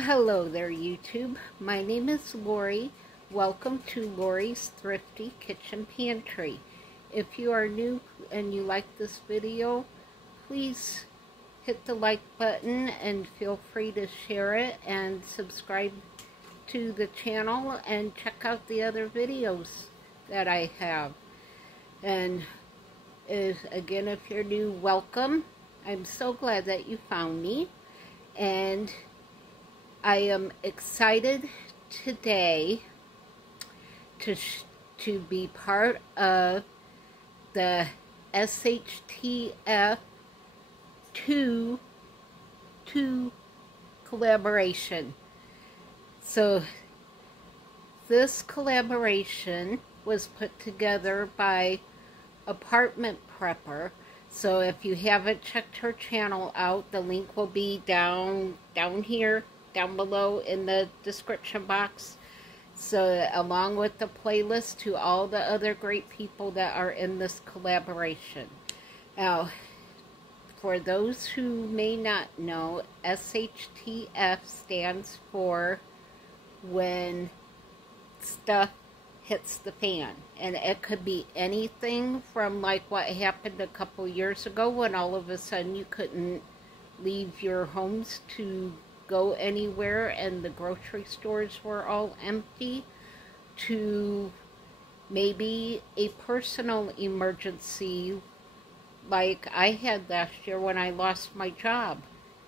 Well, hello there, YouTube. My name is Lori. Welcome to Lori's Thrifty Kitchen Pantry. If you are new and you like this video, please hit the like button and feel free to share it and subscribe to the channel and check out the other videos that I have. And again, if you're new, welcome. I'm so glad that you found me, and I am excited today to be part of the SHTF 2 collaboration. So this collaboration was put together by Apartment Prepper. So if you haven't checked her channel out, the link will be down here, down below in the description box. So along with the playlist to all the other great people that are in this collaboration. Now, for those who may not know, SHTF stands for when stuff hits the fan. And it could be anything from like what happened a couple years ago when all of a sudden you couldn't leave your homes to go anywhere and the grocery stores were all empty, to maybe a personal emergency like I had last year when I lost my job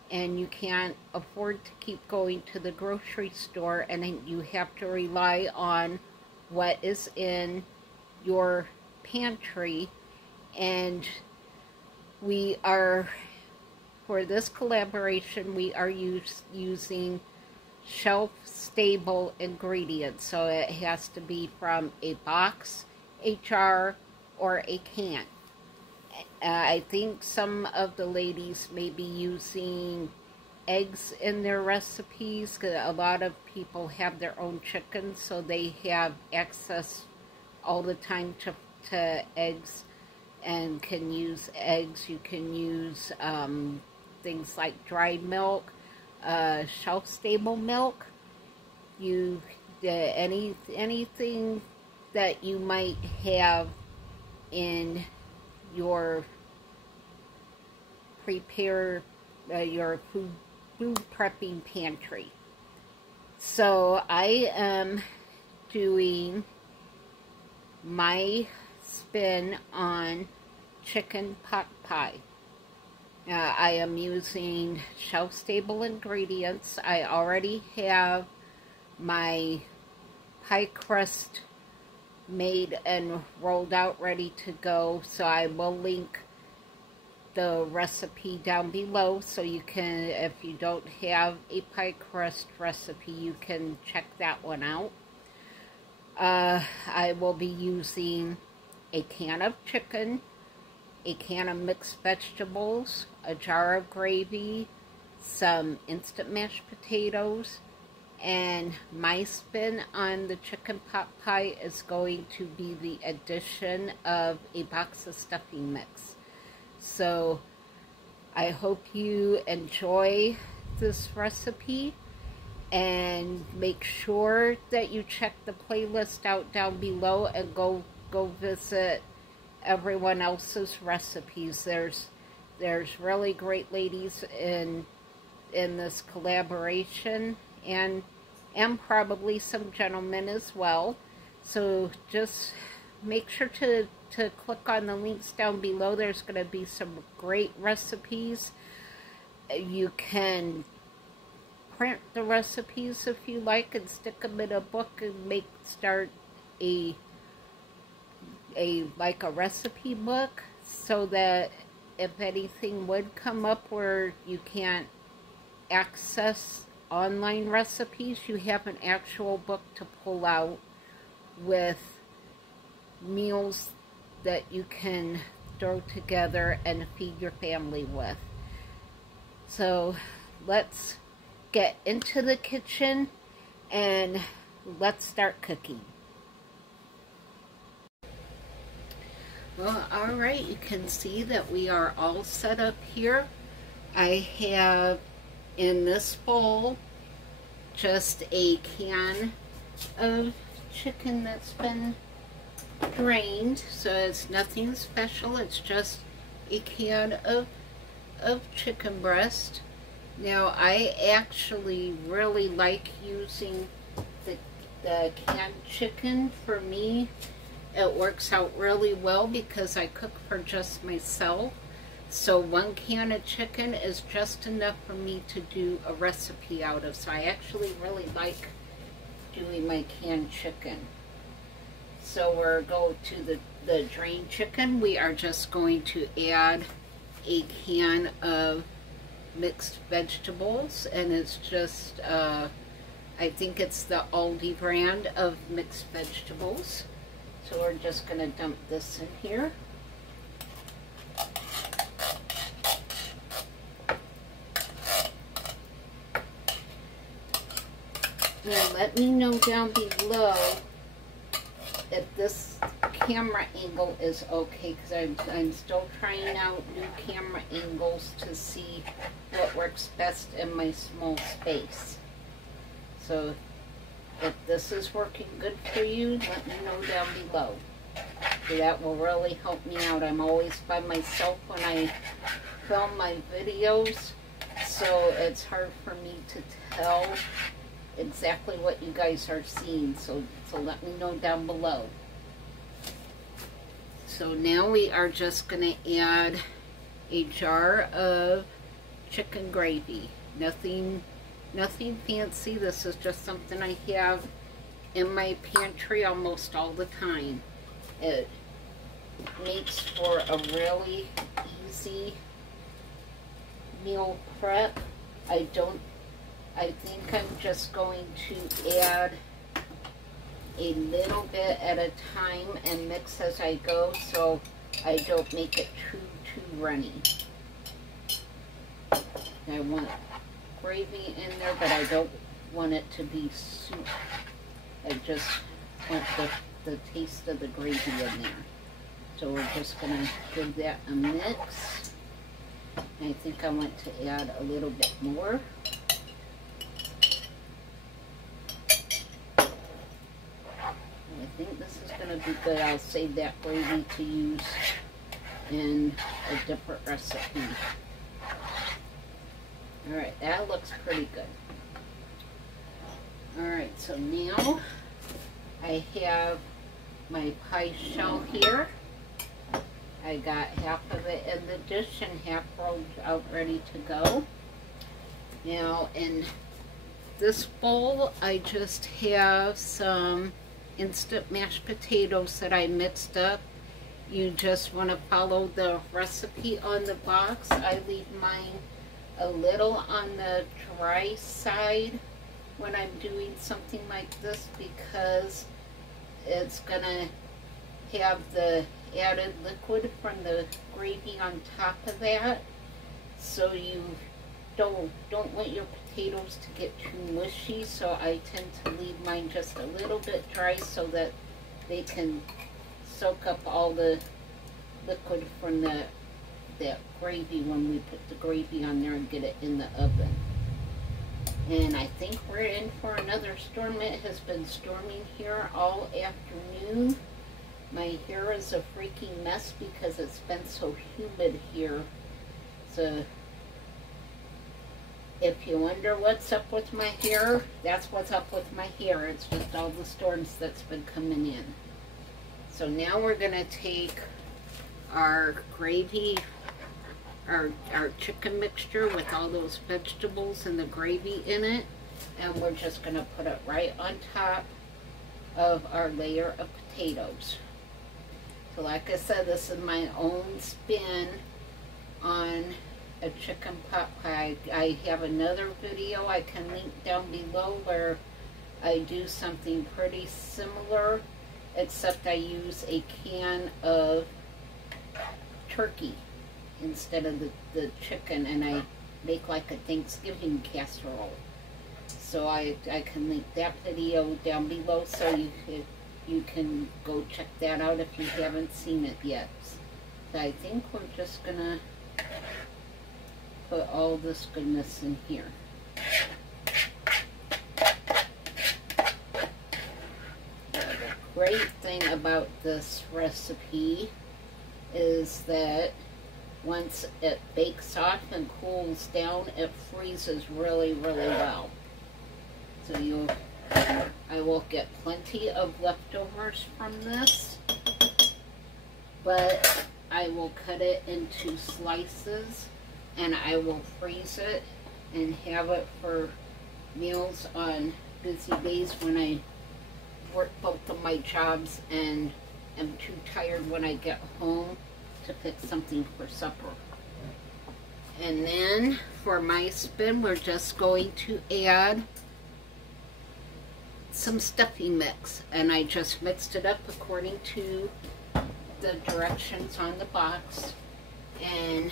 and you can't afford to keep going to the grocery store and you have to rely on what is in your pantry. And we are, for this collaboration, we are using shelf-stable ingredients. So it has to be from a box, a jar, or a can. I think some of the ladies may be using eggs in their recipes, because a lot of people have their own chickens, so they have access all the time to eggs and can use eggs. You can use things like dried milk, shelf-stable milk. Anything that you might have in your your food prepping pantry. So I am doing my spin on chicken pot pie. I am using shelf-stable ingredients. I already have my pie crust made and rolled out, ready to go. So I will link the recipe down below, so you can, if you don't have a pie crust recipe, you can check that one out. I will be using a can of chicken, a can of mixed vegetables, a jar of gravy, some instant mashed potatoes, and my spin on the chicken pot pie is going to be the addition of a box of stuffing mix. So I hope you enjoy this recipe, and make sure that you check the playlist out down below and go visit everyone else's recipes. There's really great ladies in this collaboration, and probably some gentlemen as well. So just make sure to click on the links down below. There's going to be some great recipes. You can print the recipes if you like and stick them in a book and start a recipe book, so that if anything would come up where you can't access online recipes, you have an actual book to pull out with meals that you can throw together and feed your family with. So let's get into the kitchen and let's start cooking. Well, alright, you can see that we are all set up here. I have in this bowl just a can of chicken that's been drained, so it's nothing special. It's just a can of chicken breast. Now, I actually really like using the canned chicken. For me, it works out really well because I cook for just myself. So 1 can of chicken is just enough for me to do a recipe out of. So I actually really like doing my canned chicken. So we're going to the drained chicken. We are just going to add a can of mixed vegetables, and it's just I think it's the Aldi brand of mixed vegetables. So we're just going to dump this in here. Now let me know down below if this camera angle is okay, because I'm still trying out new camera angles to see what works best in my small space. So if this is working good for you, let me know down below. So that will really help me out. I'm always by myself when I film my videos, so it's hard for me to tell exactly what you guys are seeing. So let me know down below. So now we are just going to add a jar of chicken gravy. Nothing fancy. This is just something I have in my pantry almost all the time. It makes for a really easy meal prep. I think I'm just going to add a little bit at a time and mix as I go, so I don't make it too runny. I want gravy in there, but I don't want it to be soup. I just want the taste of the gravy in there. So we're just going to give that a mix. I think I want to add a little bit more. I think this is going to be good. I'll save that gravy to use in a different recipe. Alright, that looks pretty good. Alright, so now I have my pie shell here. I got half of it in the dish and half rolled out ready to go. Now in this bowl, I just have some instant mashed potatoes that I mixed up. You just want to follow the recipe on the box. I leave mine a little on the dry side when I'm doing something like this because it's gonna have the added liquid from the gravy on top of that, so you don't want your potatoes to get too mushy. So I tend to leave mine just a little bit dry so that they can soak up all the liquid from that gravy when we put the gravy on there and get it in the oven. And I think we're in for another storm. It has been storming here all afternoon. My hair is a freaking mess because it's been so humid here. So if you wonder what's up with my hair, that's what's up with my hair. It's just all the storms that's been coming in. So now we're going to take our gravy, our chicken mixture with all those vegetables and the gravy in it, and we're just going to put it right on top of our layer of potatoes. So like I said, this is my own spin on a chicken pot pie. I have another video I can link down below where I do something pretty similar, except I use a can of turkey instead of the chicken, and I make like a Thanksgiving casserole. So I can link that video down below so you can go check that out if you haven't seen it yet. So I think we're just gonna put all this goodness in here. great thing about this recipe is that once it bakes off and cools down, it freezes really, really well. So I will get plenty of leftovers from this, but I will cut it into slices and I will freeze it and have it for meals on busy days when I work both of my jobs and am too tired when I get home to pick something for supper. And then for my spin, we're just going to add some stuffing mix, and I just mixed it up according to the directions on the box. And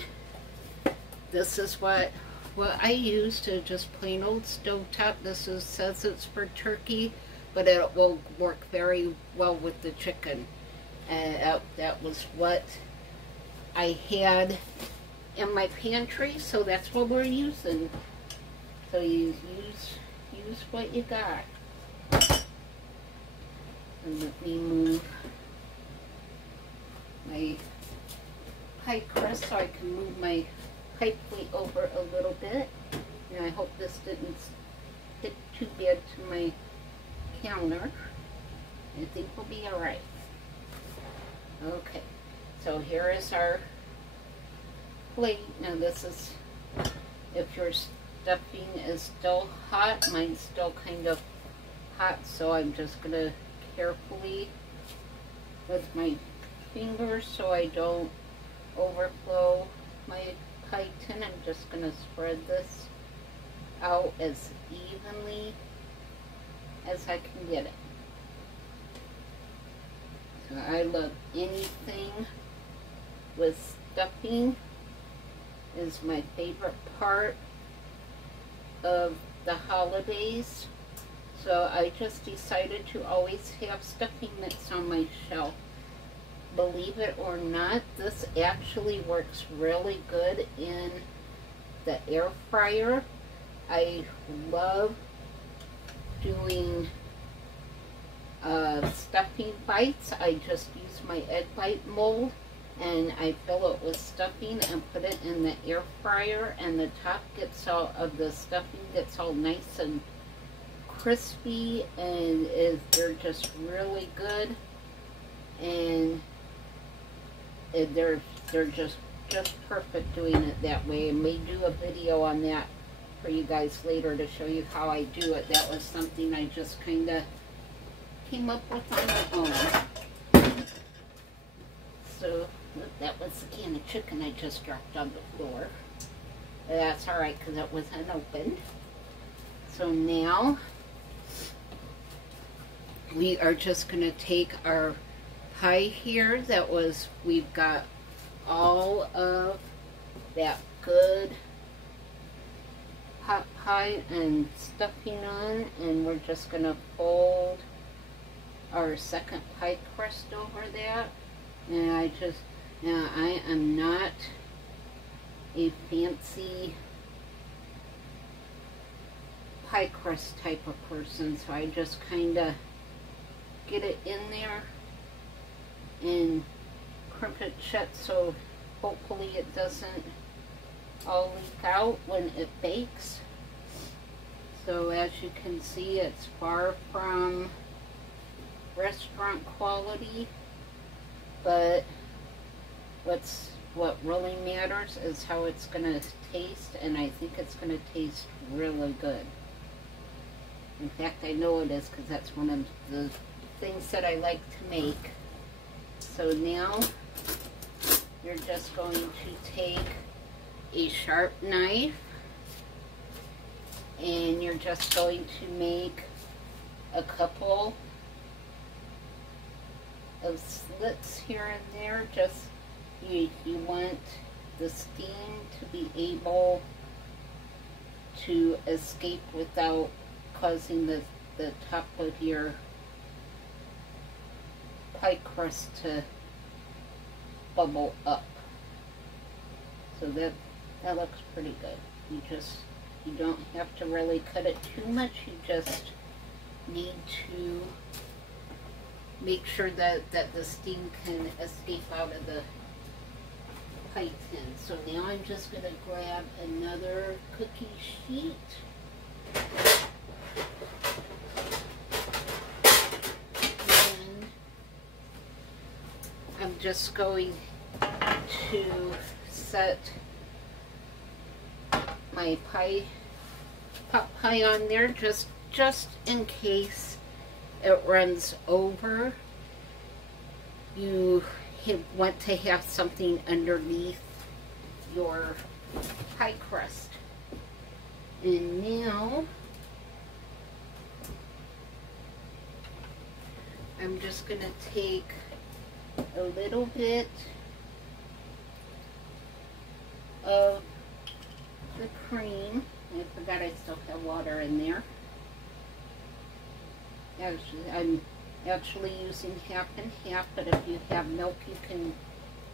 this is what I use to just plain old stovetop. This says it's for turkey, but it will work very well with the chicken. And that was what I had in my pantry, so that's what we're using. So you use what you got. And let me move my pie crust so I can move my pie plate over a little bit. And I hope this didn't stick too bad to my counter. I think we'll be alright. Okay, so here is our plate. Now this is, if your stuffing is still hot, mine's still kind of hot, so I'm just going to carefully with my fingers so I don't overflow my pie tin. I'm just going to spread this out as evenly as I can get it. So I love anything with stuffing. Is my favorite part of the holidays. So I just decided to always have stuffing mix on my shelf. Believe it or not, this actually works really good in the air fryer. I love doing stuffing bites. I just use my egg bite mold and I fill it with stuffing and put it in the air fryer, and the top gets all of the stuffing gets all nice and crispy, and they're just really good, and they're just perfect doing it that way. I may do a video on that for you guys later to show you how I do it. That was something I just kind of came up with on my own. So that was the can of chicken I just dropped on the floor. That's alright because it was unopened. So now we are just going to take our pie here we've got all of that good hot pie and stuffing on, and we're just going to fold our second pie crust over that. And I am not a fancy pie crust type of person, so I just kind of get it in there and crimp it shut so hopefully it doesn't all leak out when it bakes. So as you can see, it's far from restaurant quality, but what really matters is how it's going to taste, and I think it's going to taste really good. In fact, I know it is because that's one of the things that I like to make. So now you're just going to take a sharp knife and you're just going to make a couple of slits here and there. Just you want the steam to be able to escape without causing the top of your pie crust to bubble up. So that looks pretty good. You don't have to really cut it too much. You just need to make sure that the steam can escape out of the pie tin. So now I'm just going to grab another cookie sheet. And I'm just going to set my pot pie on there just in case it runs over. You want to have something underneath your pie crust. And now I'm just going to take a little bit of the cream. I forgot I still have water in there. I'm actually using half and half, but if you have milk, you can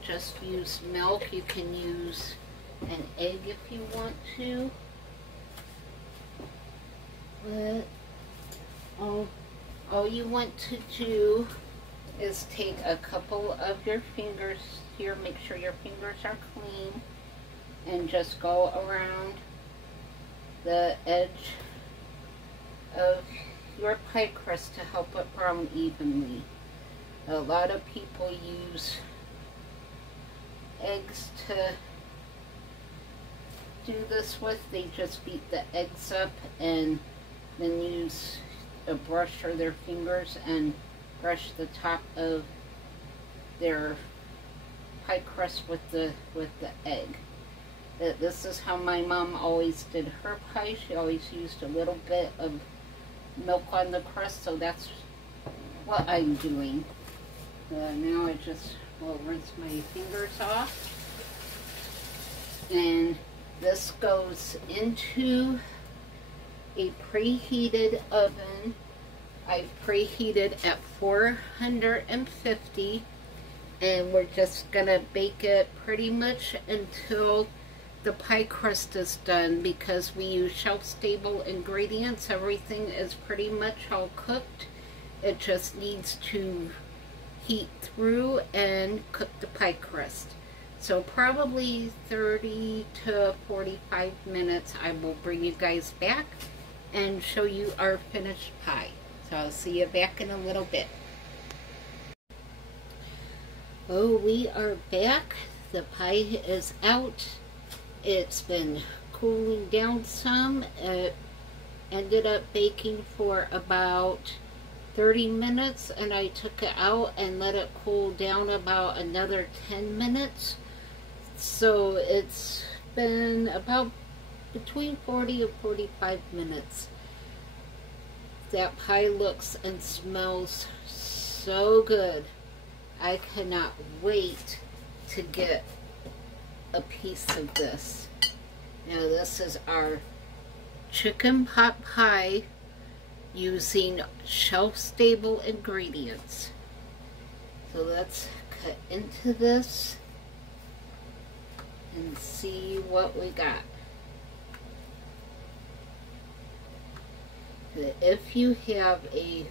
just use milk. You can use an egg if you want to. But all you want to do is take a couple of your fingers here, make sure your fingers are clean, and just go around the edge of your pie crust to help it brown evenly. A lot of people use eggs to do this with. They just beat the eggs up and then use a brush or their fingers and brush the top of their pie crust with the egg. This is how my mom always did her pie. She always used a little bit of milk on the crust, so that's what I'm doing. Now I just will rinse my fingers off, and this goes into a preheated oven. I've preheated at 450, and we're just gonna bake it pretty much until the pie crust is done. Because we use shelf-stable ingredients, everything is pretty much all cooked. It just needs to heat through and cook the pie crust. So probably 30 to 45 minutes I will bring you guys back and show you our finished pie. So I'll see you back in a little bit. Oh, we are back. The pie is out. It's been cooling down some. It ended up baking for about 30 minutes, and I took it out and let it cool down about another 10 minutes. So it's been about between 40 and 45 minutes. That pie looks and smells so good. I cannot wait to get a piece of this. Now this is our chicken pot pie using shelf-stable ingredients. So let's cut into this and see what we got. If you have a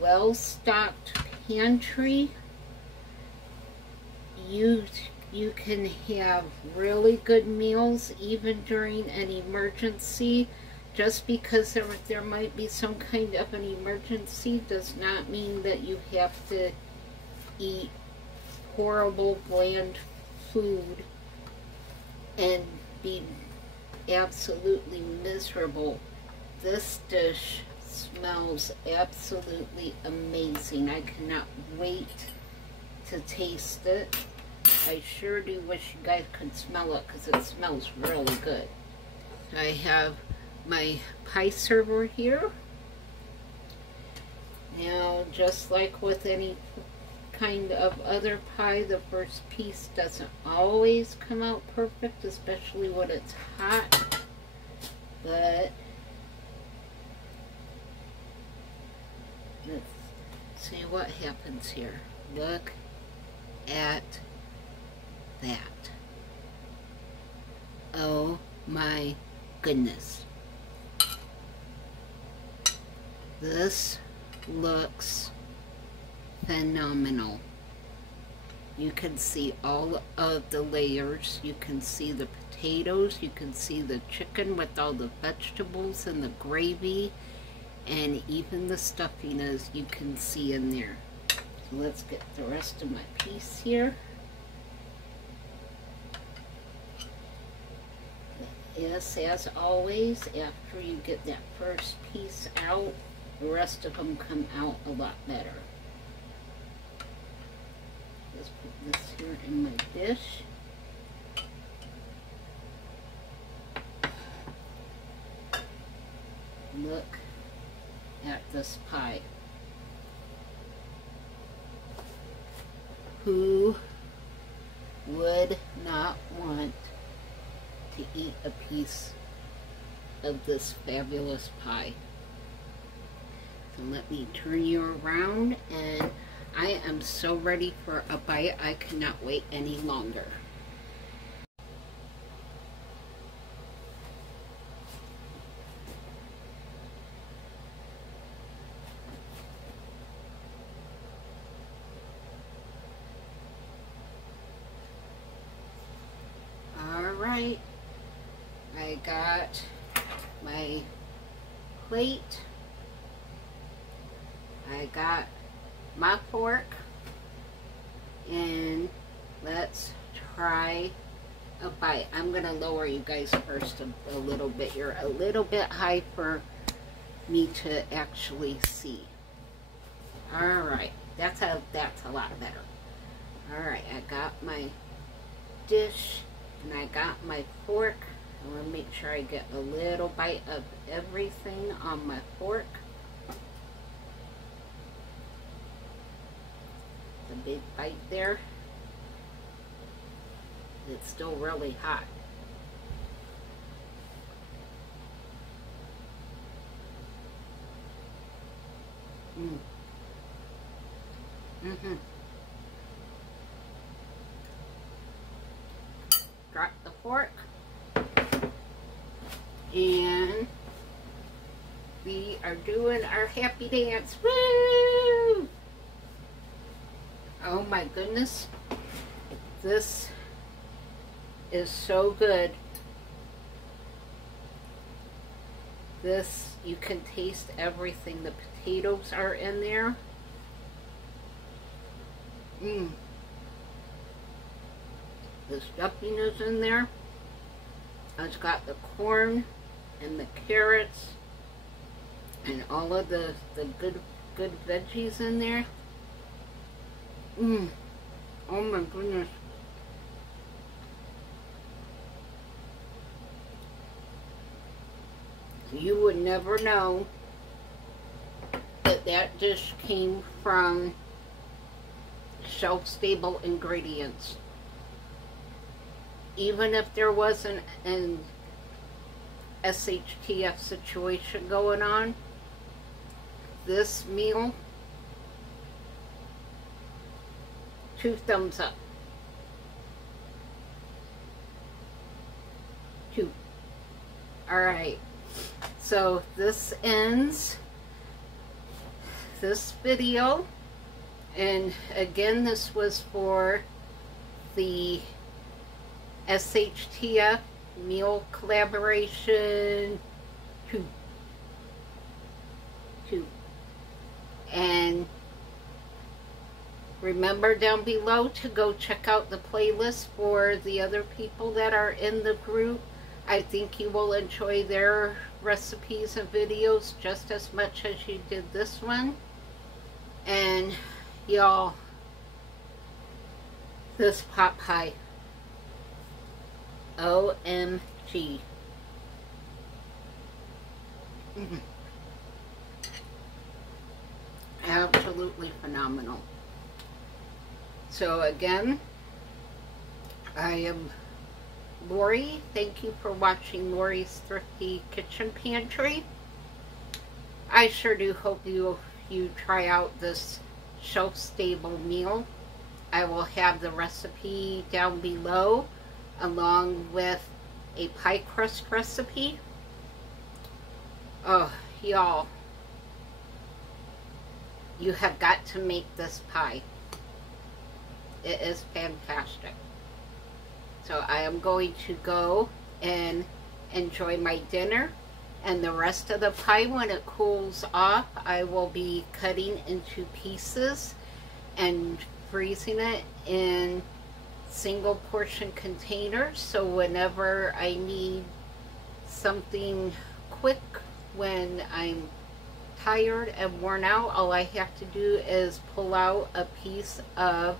well-stocked pantry, you can have really good meals even during an emergency. Just because there might be some kind of an emergency does not mean that you have to eat horrible bland food and be absolutely miserable. This dish smells absolutely amazing. I cannot wait to taste it. I sure do wish you guys could smell it because it smells really good. I have my pie server here. Now, just like with any kind of other pie, the first piece doesn't always come out perfect, especially when it's hot. But let's see what happens here. Look at that. Oh my goodness. This looks phenomenal. You can see all of the layers. You can see the potatoes. You can see the chicken with all the vegetables and the gravy. And even the stuffing as you can see in there. So let's get the rest of my piece here. Yes, as always, after you get that first piece out, the rest of them come out a lot better. Let's put this here in my dish. Look at this pie. Who would not want to eat a piece of this fabulous pie? So let me turn you around, and I am so ready for a bite. I cannot wait any longer. Alright, I got my plate, I got my fork, and let's try a bite. I'm going to lower you guys first a little bit. You're a little bit high for me to actually see. Alright, that's a lot better. Alright, I got my dish. And I got my fork. I want to make sure I get a little bite of everything on my fork. It's a big bite there. It's still really hot. Drop the fork, and we are doing our happy dance. Woo! Oh my goodness, this is so good. This, you can taste everything. The potatoes are in there. The stuffing is in there. It's got the corn and the carrots and all of the good veggies in there. Oh my goodness. You would never know that that dish came from shelf-stable ingredients. Even if there wasn't an SHTF situation going on, this meal, 2 thumbs up. 2. Alright, so this ends this video, and again, this was for the SHTF meal collaboration 2. And remember down below to go check out the playlist for the other people that are in the group. I think you will enjoy their recipes and videos just as much as you did this one. And y'all, this pot pie, OMG. Absolutely phenomenal. So again, I am Lori. Thank you for watching Lori's Thrifty Kitchen Pantry. I sure do hope you try out this shelf-stable meal. I will have the recipe down below, along with a pie crust recipe. Oh, y'all. you have got to make this pie. It is fantastic. So I am going to go and enjoy my dinner, and the rest of the pie, when it cools off, I will be cutting into pieces and freezing it in single portion containers, so whenever I need something quick when I'm tired and worn out, all I have to do is pull out a piece of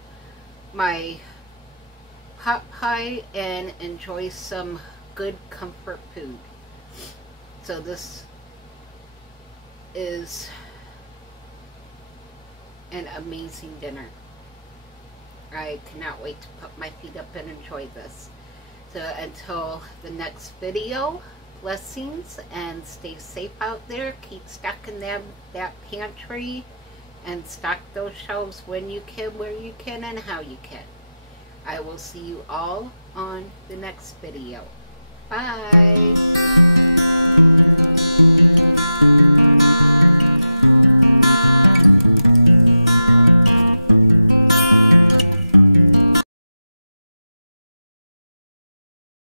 my pot pie and enjoy some good comfort food. So this is an amazing dinner. I cannot wait to put my feet up and enjoy this. So until the next video, blessings and stay safe out there. Keep stocking that pantry and stock those shelves when you can, where you can, and how you can. I will see you all on the next video. Bye.